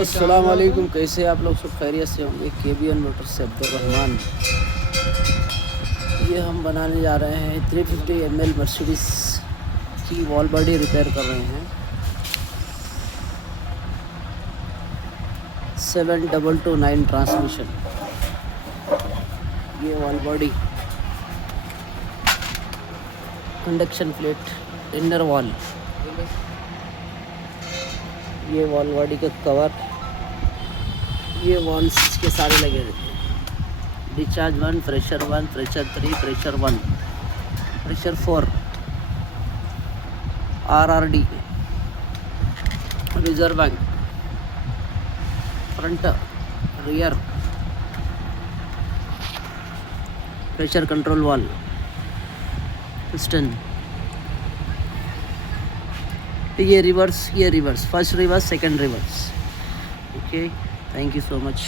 अस्सलाम वालेकुम, कैसे आप लोग? सब खैरियत से होंगे। केबीएन मोटर से अब्दुर्रहमान। ये हम बनाने जा रहे हैं 350 ml मर्सिडीज की वॉल बॉडी रिपेयर कर रहे हैं। 7229 ट्रांसमिशन। ये valve body, induction plate, inner valve, ये वॉल बॉडी का कवर, ये वॉल्स के सारे लगे रहते हैं। Discharge 1, pressure 1, pressure 3, pressure 1, pressure 4, RRD, reserve bank, front, rear, pressure control valve, piston, ये reverse, first reverse, second reverse. Okay, thank you so much.